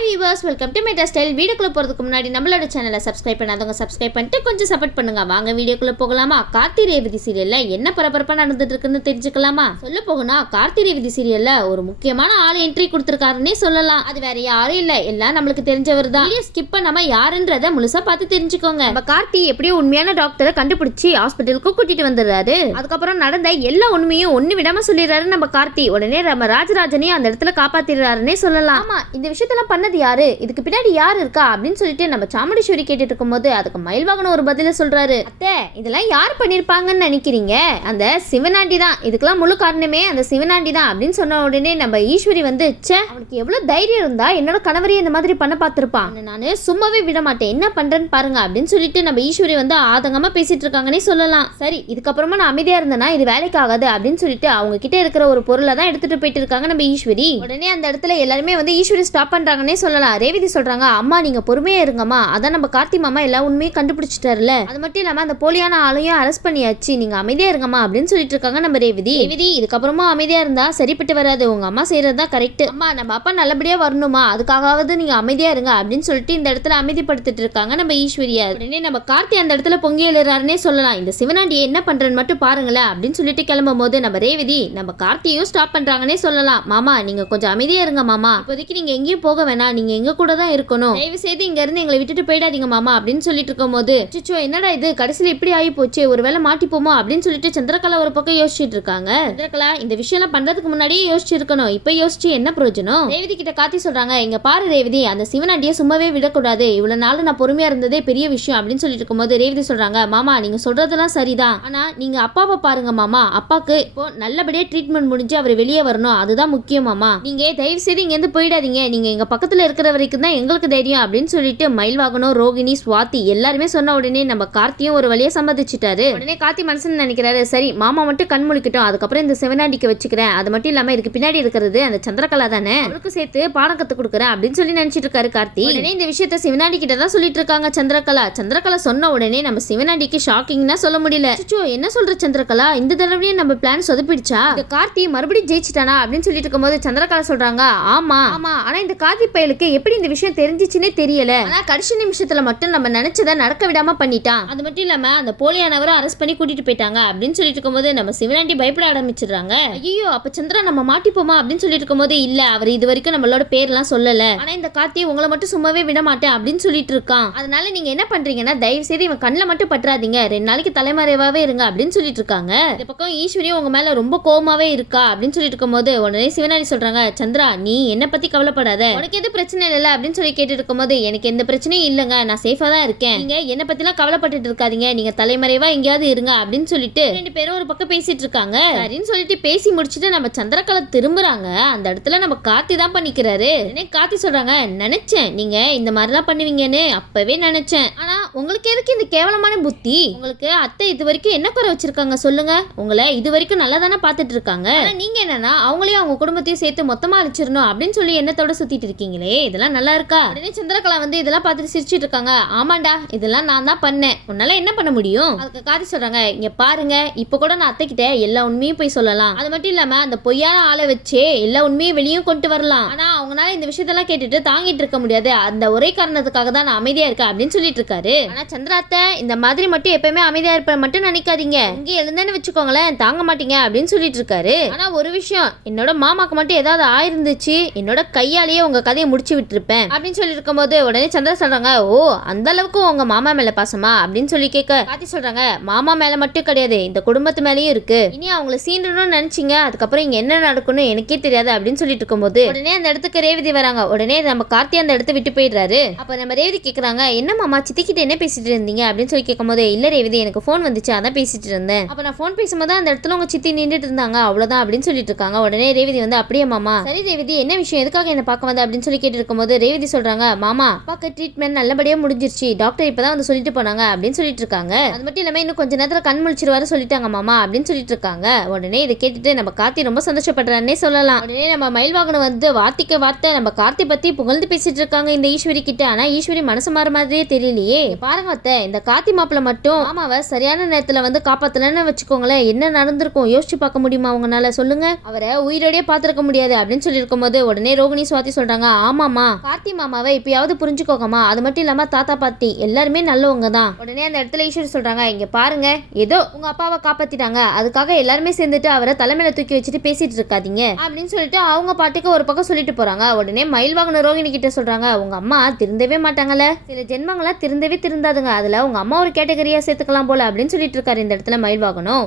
Hi viewers, welcome to Meta Style. வீடியோக்குள்ள போகிறதுக்கு முன்னாடி நம்மளோட சேனலை சப்ஸ்கிரைப் பண்ணாதவங்க சப்ஸ்கிரைப் பண்ணிட்டு கொஞ்சம் சப்போர்ட் பண்ணுங்க. வாங்க வீடியோக்குள்ள போகலாமா? கார்த்தி ரேவதி சீரியல்ல என்ன பரபரப்பா நடந்துட்டு இருக்குன்னு தெரிஞ்சுக்கலாமா? சொல்ல போகுனா கார்த்தி ரேவதி சீரியல்ல ஒரு முக்கியமான ஆள் என்ட்ரி கொடுத்துருக்காருன்னே சொல்லலாம். அது வேற யாரும் இல்ல, எல்லாம் நம்மளுக்கு தெரிஞ்சவர் தான். ஸ்கிப் பண்ணாம யாருன்றத முழுசா பார்த்து தெரிஞ்சுக்கோங்க. நம்ம கார்த்தி எப்படியோ உண்மையான டாக்டரை கண்டுபிடிச்சி ஹாஸ்பிட்டலுக்கு கூட்டிட்டு வந்துடுறாரு. அதுக்கப்புறம் நடந்த எல்லா உண்மையும் ஒண்ணு விடாம சொல்லிடுறாரு நம்ம கார்த்தி. உடனே நம்ம ராஜராஜனையும் அந்த இடத்துல காப்பாத்திடுறாருன்னே சொல்லலாம். ஆமா, இந்த விஷயத்துல பண்ணது யாரு, இதுக்கு பின்னாடி யாரு இருக்கா அப்படின்னு சொல்லிட்டு நம்ம சாமுண்டீஸ்வரி கேட்டுட்டு இருக்கும்போது அதுக்கு மயில்வாகனம் ஒரு பதில சொல்றாரு. அத்தை, இதெல்லாம் யார் பண்ணிருப்பாங்கன்னு நினைக்கிறீங்க? அந்த சிவனாண்டி தான், இதுக்கெல்லாம் முழு காரணமே அந்த சிவனாண்டி தான் அப்படின்னு சொன்ன உடனே நம்ம ஈஸ்வரி வந்து, அவனுக்கு எவ்வளவு தைரியம் இருந்தா என்னோட கணவரையும் இந்த மாதிரி பண்ண பார்த்திருப்பான், நானு சும்மாவே விட மாட்டேன், என்ன பண்றேன்னு பாருங்க அப்படின்னு சொல்லிட்டு நம்ம ஈஸ்வரி வந்து ஆதங்கமா பேசிட்டு இருக்காங்கன்னே சொல்லலாம். சரி, இதுக்கப்புறமா நான் அமைதியா இருந்தேன்னா இது வேலைக்கு ஆகாது அப்படின்னு சொல்லிட்டு அவங்க கிட்ட இருக்கிற ஒரு பொருளை தான் எடுத்துட்டு போயிட்டு இருக்காங்க நம்ம ஈஸ்வரி. உடனே அந்த இடத்துல எல்லாருமே வந்து ஈஸ்வரி ஸ்டாப் பண்றாங்கன்னே சொல்லலாம். ரேவதி சொல்றாங்க, அம்மா நீங்க பொறுமையா இருங்கம்மா, அதான் நம்ம கார்த்தி மாமா எல்லா உண்மையும் கண்டுபிடிச்சிட்டாருல, அது மட்டும் இல்லாம அந்த போலியான ஆளையும் அரெஸ்ட் பண்ணியாச்சு, நீங்க அமைதியா இருங்கம்மா அப்படின்னு சொல்லிட்டு இருக்காங்க நம்ம ரேவதி. இதுக்கப்புறமா அமைதியா இருந்தா சரிப்பட்டு வராது, உங்க அம்மா செய்யறதுதான் கரெக்ட், அம்மா நம்ம அப்பா நல்லபடியா வரணுமா, அதுக்காகவாவது நீங்க அமைதியா இருங்க அப்படின்னு சொல்லிட்டு இந்த இடத்துல அமைதிப்படுத்திட்டு இருக்காங்க நம்ம ஈஸ்வரியா. உடனே நம்ம கார்த்தி அந்த இடத்துல பொங்கி எழுறாருன்னே சொல்லலாம். இந்த சிவனாண்டியை என்ன பண்றேன்னு மட்டும் பாருங்களேன் அப்படின்னு சொல்லிட்டு கிளம்பும் போது நம்ம ரேவதி நம்ம கார்த்தியும் ஸ்டாப் பண்றாங்கன்னே சொல்லலாம். மாமா நீங்க கொஞ்சம் அமைதியா இருங்க மாமா, இப்போதைக்கு நீங்க எங்கேயும் போக வேணாம், நீங்க எங்க கூட தான் இருக்கணும், தயவு செய்து இங்க இருந்து எங்களை விட்டுட்டு போயிடாதீங்க மாமா அப்படின்னு சொல்லிட்டு இருக்கும் போது, சிச்சோ என்னடா இது கடைசியில இப்படி ஆகி போச்சு, ஒருவேளை மாட்டிப்போமோ அப்படின்னு சொல்லிட்டு சந்திரகலா ஒரு பக்கம் யோசிச்சுட்டு இருக்காங்க. சந்திரகலா இந்த விஷயம் எல்லாம் பண்றதுக்கு முன்னாடியே யோசிச்சு இருக்கணும், இப்ப யோசிச்சு என்ன பிரயோஜனம்? ரேவதி கிட்ட கார்த்தி சொல்றாங்க, இங்க பாரு ரேவதி, அந்த சிவனாண்டியை சும்மாவே விடக்கூடாது, இவ்வளவு நாள் நான் பொறுமையா இருந்ததே பெரிய விஷயம் அப்படின்னு சொல்லிட்டு இருக்கும்போது ரேவதி சொல்றாங்க, மாமா நீங்க சொல்றதெல்லாம் சரிதான், ஆனா நீங்க அப்பாவை பாருங்க மாமா, அப்பாக்கு இப்போ நல்லபடியா ட்ரீட்மெண்ட் முடிஞ்சு அவர் வெளியே வரணும், அதுதான் முக்கியம் மாமா, நீங்க தயவு செய்து இங்க இருந்து போயிடாதீங்க, நீங்க எங்க பக்கத்துல இருக்கிற வரைக்கும் தான் எங்களுக்கு தைரியம் அப்படின்னு சொல்லிட்டு மயில்வாகனம் ரோகிணி சுவாதி எல்லாருமே சொன்ன உடனே நம்ம கார்த்தியும் ஒரு வழியா சம்மதிச்சுட்டாரு. உடனே கார்த்தி மனசுன்னு நினைக்கிறாரு, சரி மாமா மட்டும் கண் முழிக்கட்டும், அதுக்கப்புறம் இந்த சிவனாண்டிக்கு வச்சுக்கிறேன், அது மட்டும் இல்லாம இதுக்கு பின்னாடி இருக்கிறது அந்த சந்திரகலா தானே, அவளுக்கு சேர்த்து பாடம் கத்து கொடுக்குறேன் அப்படின்னு சொல்லி நினைச்சிட்டு இருக்காரு கார்த்தி. உடனே இந்த விஷயத்த சிவனாண்டி கிட்ட தான் சொல்லிட்டு இருக்காங்க சந்திரகலா சொன்ன உடனே நம்ம சிவனாண்டிக்கு ஷாக்கிங்னா சொல்ல முடியல. என்ன சொல்ற சந்திரகலா, இந்த தடவையும் நம்ம பிளான் சொதப்பிடுச்சா, இந்த கார்த்தி மறுபடியும் ஜெயிச்சிட்டானா அப்படின்னு சொல்லிட்டு இருக்கும்போது சந்திரகலா சொல்றாங்க, ஆமா ஆமா, ஆனா இந்த கார்த்தி பயலுக்கு எப்படி இந்த விஷயம் தெரிஞ்சிச்சுன்னே தெரியல, ஆனா கடைசி நிமிஷத்துல மட்டும் நம்ம நினைச்சதை நடக்க விடாம பண்ணிட்டான், அது மட்டும் இல்லாம அந்த போலியானவரை அரெஸ்ட் பண்ணி கூட்டிட்டு போயிட்டாங்க அப்படின்னு சொல்லிட்டு இருக்கும்போது நம்ம சிவனாண்டி பயப்பட ஆரம்பிச்சிடுறாங்க. ஐயோ அப்ப சந்திரா நம்ம மாட்டிப்போமா அப்படின்னு சொல்லிட்டு இருக்கும்போது, இல்ல அவர் இது வரைக்கும் நம்மளோட பேர்லாம் சொல்லல, ஆனா இந்த கார்த்தி உங்களை மட்டும் சும்மாவே விட மாட்டேன் அப்படின்னு சொல்லிட்டு இருக்கான், அதனால நீங்க என்ன பண்றீங்கன்னா தயவு செய்து இவன் கண்ணில் மட்டும் பற்றாதீங்க, 2 நாளைக்கு தலைமறைவாவே இருங்க அப்படின்னு சொல்லிட்டு இருக்காங்க. இந்த பக்கம் ஈஸ்வரியும் உங்க மேல ரொம்ப கோவமாவே இருக்கா அப்படின்னு சொல்லிட்டு இருக்கும்போது உடனே சிவனாண்டி சொல்றாங்க, சந்திரா நீ என்ன பத்தி கவலைப்படாத, உனக்கு எது பிரச்சனை இல்ல அப்படின்னு சொல்லி கேட்டு இருக்கும்போது, எனக்கு எந்த பிரச்சனையும் இல்லைங்க, நான் சேஃபா தான் இருக்கேன், நீங்க என்ன பத்திலாம் கவலைப்பட்டு இருக்காதீங்க, நீங்க தலைமறைவா எங்கேயாவது இருங்க அப்படின்னு சொல்லிட்டு 2 பேரும் ஒரு பக்கம் பேசிட்டு இருக்காங்க. சரின்னு சொல்லிட்டு பேசி முடிச்சுட்டு நம்ம சந்திரகலா திரும்புறாங்க. அந்த இடத்துல நம்ம கார்த்தி தான் பண்ணிக்கிறாரு. கார்த்தி சொல்றாங்க, நினைச்சேன் நீங்க இந்த மாதிரிலாம் பண்ணுவீங்கன்னு அப்பவே நினைச்சேன், ஆனா உங்களுக்கு எதுக்கு இந்த கேவலமான புத்தி, உங்களுக்கு அத்தை இது வரைக்கும் என்ன குறை வச்சிருக்காங்க சொல்லுங்க, உங்களை இது வரைக்கும் நல்லா தானே பாத்துட்டு இருக்காங்க, நீங்க என்னன்னா அவங்களையும் அவங்க குடும்பத்தையும் சேர்த்து மொத்தமா அழிச்சிடணும் அப்படின்னு சொல்லி எண்ணத்தோட சுத்திட்டு இருக்கீங்களே, இதெல்லாம் நல்லா இருக்கா? உடனே சந்திரகலா வந்து இதெல்லாம் பார்த்துட்டு சிரிச்சிட்டு இருக்காங்க. ஆமாண்டா இதெல்லாம் நான் தான் பண்ணேன், உன்னால என்ன பண்ண முடியும்? அதுக்கு கார்த்தி சொல்றாங்க, இங்க பாருங்க இப்ப கூட நான் அத்தை கிட்ட எல்லா உண்மையும் போய் சொல்லலாம், அது மட்டும் இல்லாம அந்த பொய்யான ஆளை வச்சே எல்லா உண்மையும் வெளியும் கொண்டு வரலாம், ஆனா அவங்களால இந்த விஷயத்தெல்லாம் கேட்டுட்டு தாங்கிட்டு இருக்க முடியாது, அந்த ஒரே காரணத்துக்காக தான் நான் அமைதியா இருக்கேன் அப்படின்னு சொல்லிட்டு இருக்காரு. ஆனா சந்திராத்தை இந்த மாதிரி மட்டும் எப்பயுமே அமைதியா இருப்ப மட்டும் நினைக்காதீங்க, இங்க எழுந்தேன்னு வச்சுக்கோங்களேன் தாங்க மாட்டீங்க அப்படின்னு சொல்லிட்டு இருக்காரு. ஆனா ஒரு விஷயம், என்னோட மாமாக்கு மட்டும் ஏதாவது ஆயிருந்துச்சு என்னோட கையாலேயே உங்க கதையை முடிச்சு விட்டுருப்பேன் அப்படின்னு சொல்லி இருக்கும்போது உடனே சந்திரா சொல்றாங்க, ஓ அந்த அளவுக்கு உங்க மாமா மேல பாசமா அப்படின்னு சொல்லி கேட்க கார்த்தி சொல்றாங்க, மாமா மேல மட்டும் கிடையாது இந்த குடும்பத்து மேலயும் இருக்கு, இனி அவங்கள சீண்டணும்னு நினைச்சீங்க அதுக்கப்புறம் இங்க என்ன நடக்கும்னு எனக்கே தெரியாது அப்படின்னு சொல்லிட்டு இருக்கும்போது உடனே அந்த இடத்துக்கு ரேவதி வராங்க. உடனே நம்ம கார்த்தி அந்த இடத்த விட்டு போயிடுறாரு. அப்ப நம்ம ரேவதி கேக்குறாங்க, என்ன மாமா சித்திக்கிட்ட என்ன பேசிட்டு இருந்தீங்க அப்படின்னு சொல்லி கேட்கும்போது, இல்ல ரேவதி எனக்கு போன் வந்துச்சு அதான் பேசிட்டு இருந்தேன், அப்ப நான் போன் பேசும்போது அந்த இடத்துல உங்க சித்தி நின்றுட்டு இருந்தாங்க அவ்வளவுதான் அப்படின்னு சொல்லிட்டு இருக்காங்க. உடனே ரேவதி வந்து, அப்படியே மாமா, சரி ரேவதி என்ன விஷயம், எதுக்காக என்ன பார்க்க வந்த அப்படின்னு சொல்லி கேட்டு இருக்கும்போது ரேவதி சொல்றாங்க, மாமா அப்பாக்கு ட்ரீட்மெண்ட் நல்லபடியா முடிஞ்சிருச்சு, டாக்டர் இப்பதான் வந்து சொல்லிட்டு போனாங்க அப்படின்னு சொல்லிட்டு இருக்காங்க, அது மட்டும் இல்லாம இன்னும் கொஞ்ச நேரத்துல கண் முழிச்சிருவாரு சொல்லிட்டாங்க மாமா அப்படின்னு சொல்லிட்டு இருக்காங்க. உடனே இதை கேட்டுட்டு நம்ம கார்த்தி ரொம்ப சந்தோஷப்படுறாருன்னே சொல்லலாம். உடனே நம்ம மயில்வாகனம் வந்து வார்த்தைக்கு வார்த்தை நம்ம கார்த்தி பத்தி புகழ்ந்து பேசிட்டு இருக்காங்க இந்த ஈஸ்வரி கிட்ட. ஆனா ஈஸ்வரி மனசு மாற மாதிரியே தெரியலையே, பாருங்க அத்தை, இந்த கார்த்தி மாப்பிள்ள மட்டும் மாமாவை சரியான நேரத்துல வந்து காப்பாத்தலன்னு வச்சுக்கோங்களேன், என்ன நடந்திருக்கும் யோசிச்சு பார்க்க முடியுமா உங்களால சொல்லுங்க. அவரை உயிரோடய பாத்துருக்க முடியாது அப்படின்னு சொல்லி இருக்கும் போது உடனே ரோகிணி சுவாதி சொல்றாங்க, ஆமாமா கார்த்தி மாமாவை இப்பயாவது புரிஞ்சுக்கோங்கம்மா, அது மட்டும் இல்லாம தாத்தா பாட்டி எல்லாருமே நல்லவங்க தான். உடனே அந்த இடத்துல ஈஸ்வரி சொல்றாங்க, இங்க பாருங்க ஏதோ உங்க அப்பாவை காப்பாத்திட்டாங்க, அதுக்காக எல்லாருமே சேர்ந்துட்டு அவரை தலைமையில தூக்கி வச்சுட்டு பேசிட்டு இருக்காதீங்க அப்படின்னு சொல்லிட்டு அவங்க பாட்டுக்கு ஒரு பக்கம் சொல்லிட்டு போறாங்க. உடனே மயில் வாங்கின ரோகிணி கிட்ட சொல்றாங்க, உங்க அம்மா திருந்தவே மாட்டாங்கல்ல, சில ஜென்மங்களா திருந்தவே திருந்தாதுங்க, அதுல உங்க அம்மா ஒரு கேட்டகரியா சேர்த்துக்கலாம் போல அப்படின்னு சொல்லிட்டு இருக்காரு இந்த இடத்துல மயில் வாகனம்.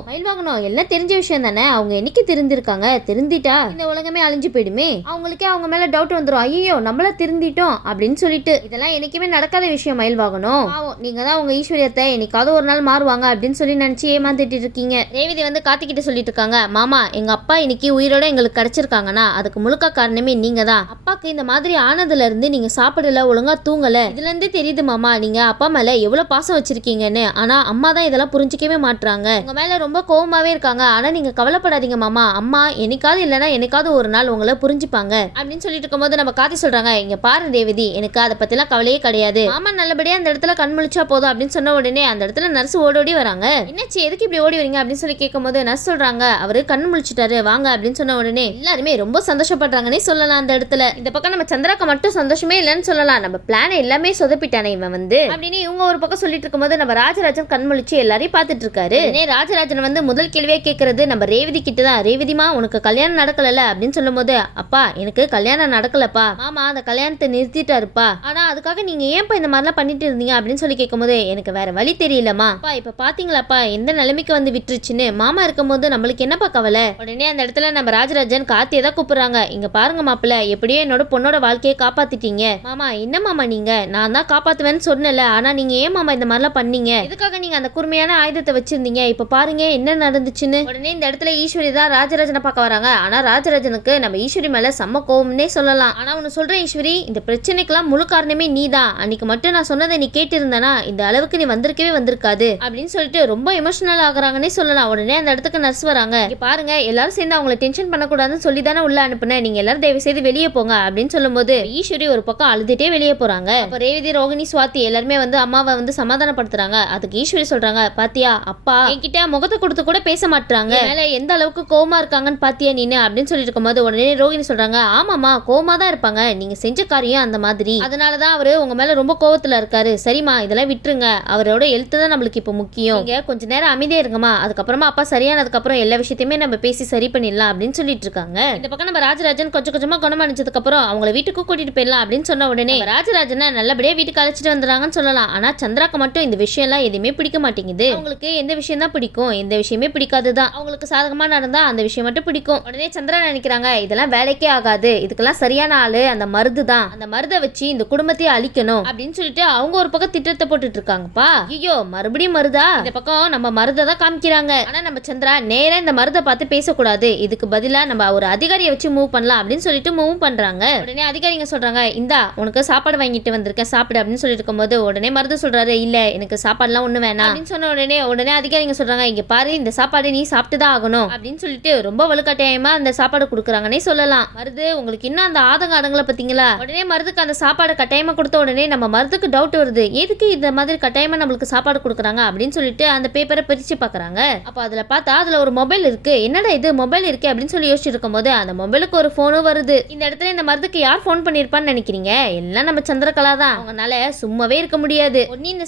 எல்லாம் தெரிஞ்ச விஷயம் தானே, அவங்க என்னைக்கு திருந்திருக்காங்க, திருந்திட்டா இந்த உலகமே அழிஞ்சு போயிடுமே, அவங்களுக்கே அவங்க மேல டவுட் வந்துடும், ஐயோ நம்மள திருந்திட்டோம் அப்படின்னு சொல்லிட்டு. இதெல்லாம் என்னைக்குமே நடக்காத விஷயம் மயில் வாகனம், நீங்க தான் உங்க ஈஸ்வரியத்தை என்னைக்காவது ஒரு நாள் மாறுவாங்க அப்படின்னு சொல்லி நினைச்சு ஏமாத்திட்டு இருக்கீங்க. ரேவதி வந்து கார்த்திகிட்ட சொல்லிட்டு இருக்காங்க, மாமா எங்க அப்பா இன்னைக்கு உயிரோட எங்களுக்கு கிடைச்சிருக்காங்கன்னா அதுக்கு முழுக்க காரணமே நீங்க தான். அப்பாக்கு இந்த மாதிரி ஆனதுல இருந்து நீங்க சாப்பிடல, ஒழுங்கா தூங்கல, இதுல இருந்தே தெரியுது மாமா நீங்க அப்பா மேல எவ்வளவு பாசம் வச்சிருக்கீங்கன்னு. ஆனா அம்மா தான் இதெல்லாம் புரிஞ்சிக்கவே மாட்டாங்க, உங்க மேல ரொம்ப கோவமாவே இருக்காங்க. ஆனா நீங்க கவலைப்படாதீங்க மாமா, அம்மா என்னைக்காவது இல்லைன்னா என்னைக்காவது ஒரு நாள் உங்களை புரிஞ்சுப்பாங்க அப்படின்னு சொல்லிட்டு இருக்கும்போது நம்ம கார்த்தி சொல்றாங்க, இங்க பாரு ரேவதி, எனக்கு அதை பத்திலாம் கவலையே கிடையாது, மாமா நல்லபடியா அந்த இடத்துல கண் முழிச்சா போதும் அப்படின்னு சொன்ன உடனே அந்த இடத்துல நர்ஸ் ஓடி வராங்க. என்னாச்சு, எதுக்கு இப்படி ஓடி வரீங்க அப்படின்னு சொல்லி கேட்கும்போது நர்ஸ் சொல்றாங்க, அவரு கண் முழிச்சிட்டாரு வாங்க அப்படின்னு சொன்ன உடனே எல்லாருமே ரொம்ப சந்தோஷப்படுறாங்கன்னே சொல்லலாம். அந்த இடத்துல இந்த பக்கம் நம்ம சந்திராக்கு மட்டும் சந்தோஷமே இல்லைன்னு சொல்லலாம், நம்ம பிளான் எல்லாமே சொதப்பிட்டானே இவன் வந்து அப்படின்னு இவங்க ஒரு பக்கம் சொல்லிட்டு இருக்கும்போது நம்ம ராஜராஜன் கண் முழிச்சு எல்லாரையும் பார்த்துட்டு இருக்காரு. ராஜராஜன் வந்து முதல் கேள்வியா கேட்கறது நம்ம ரேவதி கிட்ட தான், ரேவதிமா உனக்கு கல்யாணம் நடக்கல அப்படின்னு சொல்லும் போது, அப்பா எனக்கு கல்யாணம் நடக்கலப்பா, மாமா அந்த கல்யாணத்தை நிறுத்திட்டாருப்பா, ஆனா அதுக்காக நீங்க ஏன்ப்பா இந்த மாதிரிலாம் பண்ணிட்டு இருந்தீங்க அப்படின்னு சொல்லி கேட்கும்போது, எனக்கு வேற வழி தெரியலமா, இப்ப பாத்தீங்களாப்பா எந்த நிலைமைக்கு வந்து விட்டுருச்சுன்னு, மாமா இருக்கும் போது நம்மளுக்கு என்னப்பா கவலை. உடனே அந்த இடத்துல நம்ம ராஜராஜன் கார்த்தியை தான் கூப்பிடுறாங்க, இங்க பாருங்க மாப்பிள்ள, எப்படியோ என்னோட பொண்ணோட வாழ்க்கையை காப்பாத்திட்டீங்க மாமா. என்ன மாமா நீங்க, நான் தான் காப்பாத்துவேன்னு சொன்னல, ஆனா நீங்க ஏன் மாமா இந்த மாதிரிலாம் பண்ணீங்க, எதுக்காக நீங்க அந்த கூர்மையான ஆயுதத்தை வச்சிருந்தீங்க, இப்ப பாருங்க என்ன நடந்துச்சுன்னு. உடனே இந்த இடத்துல ஈஸ்வரி தான் ராஜராஜனை பார்க்க வராங்க. ஆனா ராஜராஜனுக்கு நம்ம ஈஸ்வரி மேல செம்ம கோவம்னே சொல்லலாம். ஆனா ஒன்னு சொல்றேன் ஈஸ்வரி, இந்த பிரச்சனைக்கெல்லாம் முழு காரணமே நீ தான், அன்னைக்கு மட்டும் நான் சொன்னதை நீ கேட்டு இருந்தானா இந்த அளவுக்கு நீ வந்திருக்கவே வந்திருக்காது அப்படின்னு சொல்லிட்டு ரொம்ப எமோஷனல் ஆகுறாங்கன்னே சொல்லலாம். உடனே அந்த இடத்துக்கு நர்ஸ் வராங்க, பாருங்க எல்லாரும் சேர்ந்து அவங்களை டென்ஷன் பண்ணக்கூடாதுன்னு சொல்லி தானே உள்ள அனுப்புனேன், நீங்க எல்லாரும் தயவு செய்து வெளியே போங்க அப்படின்னு சொல்லும்போது ஈஸ்வரி ஒரு பக்கம் அழுதுட்டே வெளியே போறாங்க. அப்ப ரேவதி ரோகிணி சுவாதி எல்லாருமே வந்து அம்மாவை வந்து சமாதானப்படுத்துறாங்க. அதுக்கு ஈஸ்வரி சொல்றாங்க, பாத்தியா அப்பா என்கிட்ட முகத்தை கொடுத்து கூட பேச மாட்டாங்க, மேல எந்த அளவுக்கு கோவமா இருக்காங்கன்னு பாத்தியா நீனு அப்படின்னு சொல்லிட்டு இருக்கும்போது உடனே ரோகிணி சொல்றாங்க, ஆமாமா கோவமா தான் இருப்பாங்க, நீங்க செஞ்ச காரியம் அந்த மாதிரி, அதனாலதான் அவரு உங்க மேல ரொம்ப கோவத்துல இருக்காரு, சரிமா இதெல்லாம் விட்டுருங்க, அவரோட எழுத்து தான் நம்மளுக்கு இப்ப முக்கியம், நீங்க கொஞ்ச நேரம் அமைதியா இருங்கம்மா, அதுக்கப்புறமா அப்பா சரியானதுக்கு அப்புறம் எல்லா விஷயத்தையுமே நம்ம பேசி சரி பண்ணிடலாம் அப்படின்னு சொல்லிட்டு இருக்காங்க. இந்த பக்கம் நம்ம ராஜராஜன் கொஞ்சம் கொஞ்சமா குணமடைஞ்சதுக்கு அப்புறம் அவங்கள வீட்டுக்கு கூட்டிட்டு போயிடலாம் அப்படின்னு சொன்ன உடனே ராஜராஜனை நல்லபடியா வீட்டுக்கு அழைச்சிட்டு வந்துறாங்கன்னு சொல்லலாம். ஆனா சந்திராக்கு மட்டும் இந்த விஷயம் எல்லாம் எதுவுமே பிடிக்க மாட்டேங்குது, அவங்களுக்கு எந்த விஷயம் தான் பிடிக்கும், எந்த விஷயமே பிடிக்காதுதான், அவங்களுக்கு சாதகமா நடந்தா அந்த விஷயம் மட்டும் பிடிக்கும். உடனே சந்திரா நினைக்கிறாங்க, இதெல்லாம் வேலைக்கே ஆகாது, இதுக்கெல்லாம் சரியான ஆளு அந்த மருது தான், அந்த மருதை வச்சு இந்த குடும்பத்தையே அழிக்கணும் அப்படின்னு சொல்லிட்டு அவங்க ஒரு பக்கம் திட்டத்தை போட்டுட்டு இருக்காங்கப்பா. ஐயோ மறுபடியும் மருதா, இந்த பக்கம் நம்ம மருதை தான் காமிக்கிறாங்க. ஆனா நம்ம சந்திரா நேரா இந்த மருதை பார்த்து பேசக்கூடாது, இதுக்கு பதிலா நம்ம ஒரு அதிகாரியை வச்சு மூவ் பண்ணலாம் அப்படின்னு சொல்லிட்டு மூவ் பண்றாங்க. உடனே அதிகாரிங்க சொல்றாங்க, இந்தா உனக்கு சாப்பாடு வாங்கிட்டு வந்திருக்கேன் சாப்பிடு அப்படின்னு சொல்லிட்டு இருக்கும்போது உடனே மருது சொல்றாரு, இல்ல எனக்கு சாப்பாடுலாம் ஒண்ணு வேணாம் அப்படின்னு சொன்ன உடனே அதிகாரிங்க சொல்றாங்க, இங்க பாரு இந்த சாப்பாடு நீ சாப்பிட்டு தான் ஆகணும் அப்படின்னு சொல்லிட்டு ரொம்ப வலுக்கட்டாயமா அந்த சாப்பாடு கொடுக்குறாங்கன்னே சொல்லலாம். மருது உங்களுக்கு இன்னும் அந்த ஆதங்க அடங்கல பாத்தீங்களா. உடனே மருதுக்கு அந்த சாப்பாடு கட்டாயமா கொடுத்த உடனே நம்ம மருதுக்கு டவுட் வருது, எதுக்கு இந்த மாதிரி கட்டாயமா நம்மளுக்கு சாப்பாடு கொடுக்குறாங்க அப்படின்னு சொல்லிட்டு அந்த பேப்பரை பிரிச்சு பாக்குறாங்க. அப்ப அதுல பார்த்தா அதுல ஒரு மொபைல் இருக்கு, என்னடா இது மொபைல் இருக்கு அப்படின்னு சொல்லி யோசிச்சு இருக்கும் போது அந்த மொபைலுக்கு ஒரு போனும் வருது. இந்த இடத்துல இந்த மருதுக்கு யார் போன் பண்ணிருப்பான்னு நினைக்கிறீங்க, எல்லாம் நம்ம சந்திரகலா தான், அவங்கனால சும்மாவே இருக்க முடியாது, ஒண்ணு இந்த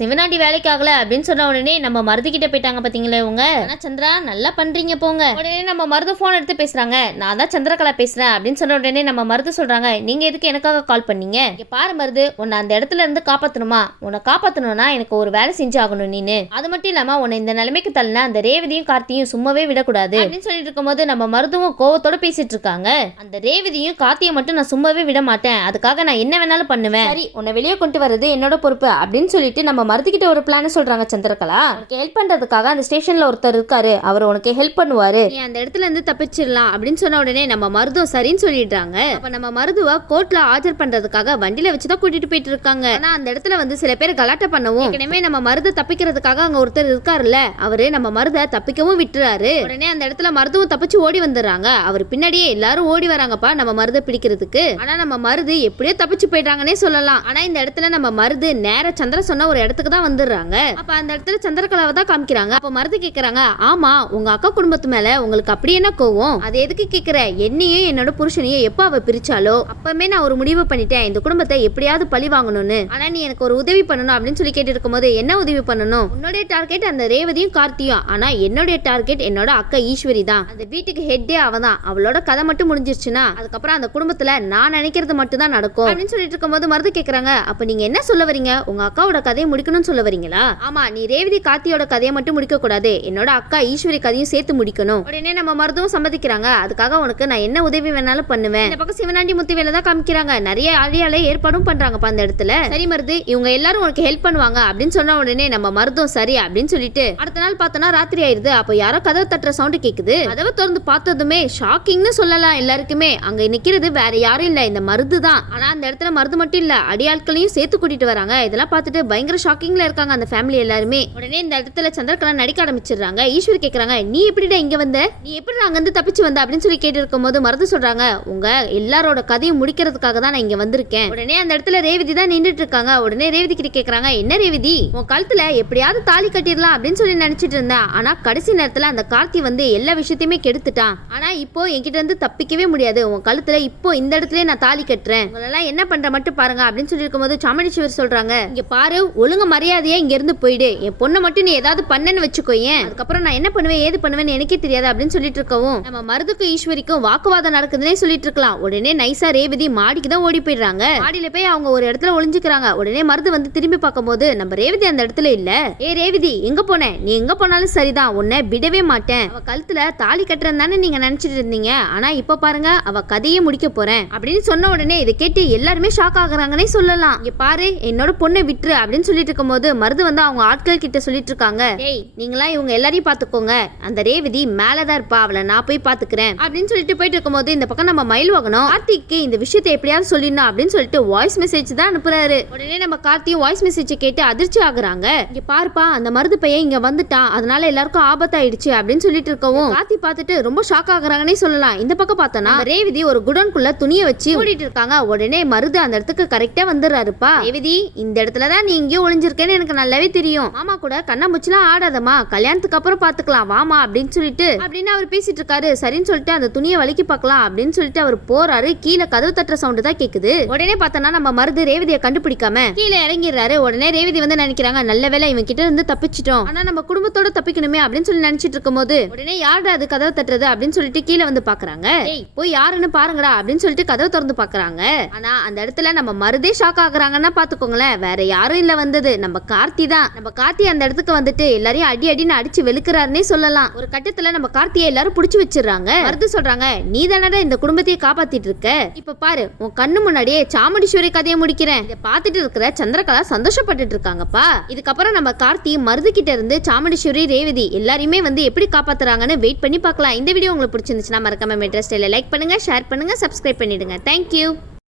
சிவனாண்டி வேலைக்கு ஆகல அப்படின்னு சொன்ன உடனே நம்ம மருது கிட்ட போயிட்டாங்க பாத்தீங்களா இவங்க. ஆனா சந்திரா நல்லா பண்றீங்க போங்க. உடனே நம்ம மருது போன் எடுத்து பேசுறாங்க, நான் தான் சந்திரகலா பேசுறேன் அப்படின்னு சொன்ன உடனே நம்ம மருது சொல்றாங்க, நீங்க எதுக்கு எனக்காக கால் பண்ணீங்க, இங்க பாரு மருது உன்னை அந்த இடத்துல இருந்து காப்பாத்தணுமா, உன்னை காப்பாத்தணும்னா எனக்கு ஒரு வேலை செஞ்சு ஆகணும் நீனு, அது மட்டும் இல்லாம உன்னை இந்த நிலைமைக்கு தள்ளின அந்த ரேவதியும் கார்த்தியும் சும்மாவே விடக்கூடாது அப்படின்னு சொல்லிட்டு இருக்கும்போது நம்ம மருதுவும் கோவத்தோட பேசிட்டு இருக்காங்க. அந்த ரேவதியும் கார்த்தியை மட்டும் நான் சும்மாவே விட மாட்டேன், அதுக்காக நான் என்ன வேணாலும் பண்ணுவேன், சரி உன்னை வெளியே கொண்டு வரது என்னோட பொறுப்பு அப்படின்னு சொல்லிட்டு நம்ம மருதுகிட்ட ஒரு பிளான் சொல்றாங்க. சந்திரகலா உனக்கு ஹெல்ப் பண்றதுக்காக அந்த ஸ்டேஷன்ல ஒருத்தர் இருக்காரு, அவர் உனக்கு ஹெல்ப் பண்ணுவாரு, நீ அந்த இடத்துல இருந்து தப்பிச்சிடலாம் அப்படின்னு சொன்ன உடனே நம்ம மருதும் சரின்னு சொல்லிடுறாங்க. அப்ப நம்ம மருதுவா கோர்ட்ல ஆஜர் பண்றதுக்காக வண்டியில வச்சுதான் கூட்டிட்டு போயிட்டு இருக்காங்க. ஆனா அந்த இடத்துல வந்து சில பேர் கலாட்டா பண்ணவும் ஏற்கனவே நம்ம மருது தப்பிக்கிறதுக்காக அங்க ஒருத்தர் இருக்காருல்ல, அவரு நம்ம மருத தப்பிக்கவும் விட்டுறாரு. உடனே அந்த இடத்துல மருதுவும் தப்பிச்சு ஓடி வந்துடுறாங்க. அவர் பின்னாடியே எல்லாரும் ஓடி வராங்கப்பா நம்ம மருதை பிடிக்கிறதுக்கு. ஆனா நம்ம மருது எப்படியோ தப்பிச்சு போயிட்டாங்கன்னே சொல்லலாம். ஆனா இந்த இடத்துல நம்ம மருது மருது நேர சந்திர சொன்ன ஒரு இடத்துக்கு தான் வந்துடுறாங்க. அப்ப அந்த இடத்துல சந்திரகலாவை தான் காமிக்கிறாங்க. அப்ப மருது கேக்குறாங்க, ஆமா உங்க அக்கா குடும்பத்து மேல உங்களுக்கு அப்படி என்ன கோவம்? அது எதுக்கு கேக்குற? என்னையும் என்னோட புருஷனையும் எப்ப அவ பிரிச்சாலோ அப்பமே நான் ஒரு முடிவு பண்ணிட்டேன், இந்த குடும்பத்தை எப்படியாவது பழி வாங்கணும்னு. ஆனா நீ எனக்கு ஒரு உதவி பண்ணணும் அப்படின்னு சொல்லி கேட்டு இருக்கும் போது, என்ன உதவி பண்ணணும்? உன்னுடைய டார்கெட் அந்த ரேவதியும் கார்த்தியும், ஆனா என்னுடைய டார்கெட் என்னோட அக்கா ஈஸ்வரி தான். அந்த வீட்டுக்கு ஹெட்டே அவதான். அவளோட கதை மட்டும் முடிஞ்சிருச்சுன்னா அதுக்கப்புறம் அந்த குடும்பத்துல நான் நினைக்கிறது மட்டும் தான் நடக்கும் அப்படின்னு சொல்லிட்டு இருக்கும்போது மருது கேக்குறாங்க, அப்ப நீங்க என்ன சொல்ல வரீங்க? உங்க அக்காவோட கதையை முடிக்கணும்னு சொல்ல வரீங்களா? ஆமா, நீ ரேவதி கார்த்தியோட கதையை மட்டும் முடிக்க கூடாது, என்னோட அக்கா ஈஸ்வரி கதையும் சேர்த்து முடிக்கணும். உடனே நம்ம மருதும் சம்மதிக்கிறாங்க. அதுக்காக உனக்கு நான் என்ன உதவி வேணாலும் பண்ணுவேன். இந்த பக்கம் சிவனாண்டி முத்துவேல தான் காமிக்கிறாங்க. நிறைய ஆடியால ஏற்பாடும் பண்றாங்க அந்த இடத்துல. சரி மருது, இவங்க எல்லாரும் உனக்கு ஹெல்ப் பண்ணுவாங்க அப்படின்னு சொன்ன உடனே நம்ம மருதும் சரி அப்படின்னு சொல்லிட்டு அடுத்த நாள் பார்த்தோன்னா ராத்திரி ஆயிருது. அப்ப யாரோ கதவை தட்டுற சவுண்ட் கேக்குது. கதவை திறந்து பார்த்ததுமே ஷாக்கிங்னு சொல்லலாம் எல்லாருக்குமே. அங்க நிக்கிறது வேற யாரும் இல்ல, இந்த மருது தான். ஆனா அந்த இடத்துல மருது மட்டும் இல்ல, அடியாட்களையும் சேர்த்து கூட்டிட்டு வராங்க. இதெல்லாம் பார்த்துட்டு பயங்கர ஷாக்கிங்ல இருக்காங்க அந்த ஃபேமிலி எல்லாருமே. உடனே இந்த இடத்துல சந்திரகலா நடிக்க ஆரம்பிச்சிடுறாங்க. ஈஸ்வரி கேக்குறாங்க, நீ எப்படிடா இங்க வந்த? நீ எப்படி அங்க இருந்து தப்பிச்சு வந்த அப்படின்னு சொல்லி கேட்டு இருக்கும் போது மருது சொல்றாங்க, உங்க எல்லாரோட கதையும் முடிக்கிறதுக்காக தான் நான் இங்க வந்திருக்கேன். உடனே அந்த இடத்துல ரேவதி தான் நின்றுட்டு இருக்காங்க. உடனே ரேவதி கிட்ட கேக்குறாங்க, என்ன ரேவதி, உன் கழுத்துல எப்படியாவது தாலி கட்டிடலாம் அப்படின்னு சொல்லி நினைச்சிட்டு இருந்தேன். ஆனா கடைசி நேரத்துல அந்த கார்த்தி வந்து எல்லா விஷயத்தையுமே கெடுத்துட்டான். ஆனா இப்போ என்கிட்ட இருந்து தப்பிக்கவே முடியாது. உன் கழுத்துல இப்போ இந்த இடத்துல நான் தாலி கட்டுறேன், உங்களெல்லாம் என்ன பண்ற மட்டும் பாருங்க அப்படின்னு சொல்லி இருக்கும்போது சாமுண்டீஸ்வரி சொல்றாங்க, இங்க பாரு, ஒழுங்கு மரியாதையா இங்க இருந்து போயிடு. என் பொண்ணை மட்டும் நீ ஏதாவது பண்ணன்னு வச்சுக்கோயேன், அதுக்கப்புறம் நான் என்ன பண்ணுவேன் ஏது பண்ணுவேன்னு எனக்கே தெரியாது அப்படின்னு சொல்லிட்டு இருக்கவும் நம்ம மருதுக்கும் ஈஸ்வரிக்கும் வாக்குவாதம் நடக்குதுன்னே சொல்லிட்டு இருக்கலாம். உடனே நைசா ரேவதி மாடிக்கு தான் ஓடி போயிடுறாங்க. மாடியில போய் அவங்க ஒரு இடத்துல ஒளிஞ்சுக்கிறாங்க. உடனே மருது வந்து திரும்பி பார்க்கும்போது நம்ம ரேவதி அந்த இடத்துல இல்ல. ஏ ரேவதி, எங்க போன? நீ எங்க போனாலும் சரிதான், உன்னை விடவே மாட்டேன். அவ கழுத்துல தாலி கட்டுறேன் தானே நீங்க நினைச்சிட்டு இருந்தீங்க, ஆனா இப்ப பாருங்க அவ கதையை முடிக்க போறேன் அப்படின்னு சொன்ன உடனே இதை கேட்டு எல்லாருமே ஷாக் ஆகுறாங்கன்னே சொல்லலாம். இங்க பாரு, என்னோட பொண்ணை விட்டுரு அப்படின்னு சொல்லிட்டு இருக்கும்போது மருது வந்து அவங்க ஆட்கள் கிட்ட சொல்லிட்டு இருக்காங்க, ஏய் நீங்களா இவங்க எல்லாரையும் பாத்துக்கோங்க, அந்த ரேவதி மேலதான் இருப்பா, அவளை நான் போய் பாத்துக்கிறேன் அப்படின்னு சொல்லிட்டு போயிட்டு இருக்கும்போது இந்த பக்கம் நம்ம மயில் வாகனம் கார்த்திக்கு இந்த விஷயத்தை எப்படியாவது சொல்லிடணும் அப்படின்னு சொல்லிட்டு வாய்ஸ் மெசேஜ் தான் அனுப்புறாரு. உடனே நம்ம கார்த்தியும் வாய்ஸ் மெசேஜ் கேட்டு அதிர்ச்சி ஆகுறாங்க. இங்க பாருப்பா, அந்த மருது பையன் இங்க வந்துட்டான், அதனால எல்லாருக்கும் ஆபத்தாயிடுச்சு அப்படின்னு சொல்லிட்டு இருக்கவும் கார்த்தி பார்த்துட்டு ரொம்ப ஷாக் ஆகுறாங்கன்னே சொல்லலாம். இந்த பக்கம் பார்த்தோம்னா ரேவதி ஒரு குடோன்குள்ள துணியை வச்சு ஓடிட்டு இருக்காங்க. உடனே மருது அந்த இடத்துக்கு கரெக்டா வந்துடுறாருப்பா. ரேவதி, இந்த இடத்துலதான் நீ இங்கேயும் ஒளிஞ்சிருக்கேன்னு எனக்கு நல்லாவே தெரியும். மாமா கூட கண்ணாமூச்சிலாம் ஆடாதமா, கல்யாணத்துக்கு அப்புறம் பாத்துக்கலாம் வாமா அப்படின்னு சொல்லிட்டு அப்படின்னு அவர் பேசிட்டு இருக்காரு. சரின்னு சொல்லிட்டு அந்த துணியை வலிக்கி பார்க்கலாம் அப்படின்னு சொல்லிட்டு அவர் போறாரு. கீழே கதவு தட்டுற சவுண்ட் தான் கேக்குது. உடனே பார்த்தோம்னா நம்ம மருது ரேவதியை கண்டுபிடிக்காம கீழே இறங்கிடுறாரு. உடனே ரேவதி வந்து நினைக்கிறாங்க, நல்ல வேலை இவன் கிட்ட இருந்து தப்பிச்சிட்டோம், ஆனா நம்ம குடும்பத்தோட தப்பிக்கணுமே அப்படின்னு சொல்லி நினைச்சிட்டு இருக்கும் போது உடனே யாருடா அது கதவை தட்டுறது அப்படின்னு சொல்லிட்டு கீழே வந்து பாக்குறாங்க. ஏய் போய் யாருன்னு பாருங்கடா அப்படின்னு சொல்லிட்டு கதவை திறந்து பாக்குறாங்க. ஆனா அந்த இடத்துல நம்ம மருதே ஷாக் ஆகுறாங்கன்னா பாத்துக்கோங்களேன், வேற யாரும் இல்ல வந்தது, நம்ம கார்த்தி தான். நம்ம கார்த்தி அந்த இடத்துக்கு வந்துட்டு எல்லாரையும் அடி அடின்னு அடிச்சு வெளுக்கிறாருன்னே சொல்லலாம். ஒரு கட்டத்துல நம்ம கார்த்தியை எல்லாரும் புடிச்சு வச்சிடறாங்க. மருது சொல்றாங்க, நீ தானடா இந்த குடும்பத்தையே காப்பாத்திட்டு இருக்க, இப்ப பாரு உன் கண்ணு முன்னாடியே சாமுண்டீஸ்வரி கதையை முடிக்கிறேன். இதை பார்த்துட்டு இருக்கிற சந்திரகலா சந்தோஷப்பட்டுட்டு இருக்காங்கப்பா. இதுக்கப்புறம் நம்ம கார்த்தி மருது கிட்ட இருந்து சாமுண்டீஸ்வரி ரேவதி எல்லாரையுமே வந்து எப்படி காப்பாத்துறாங்கன்னு வெயிட் பண்ணி பார்க்கலாம். இந்த வீடியோ உங்களுக்கு பிடிச்சிருந்துச்சுன்னா மறக்காம மெட்ரா ஸ்டைல லைக் பண்ணுங்க, ஷேர் பண்ணுங்க, சப்ஸ்கிரைப் பண்ணிடுங்க. தேங்க்யூ.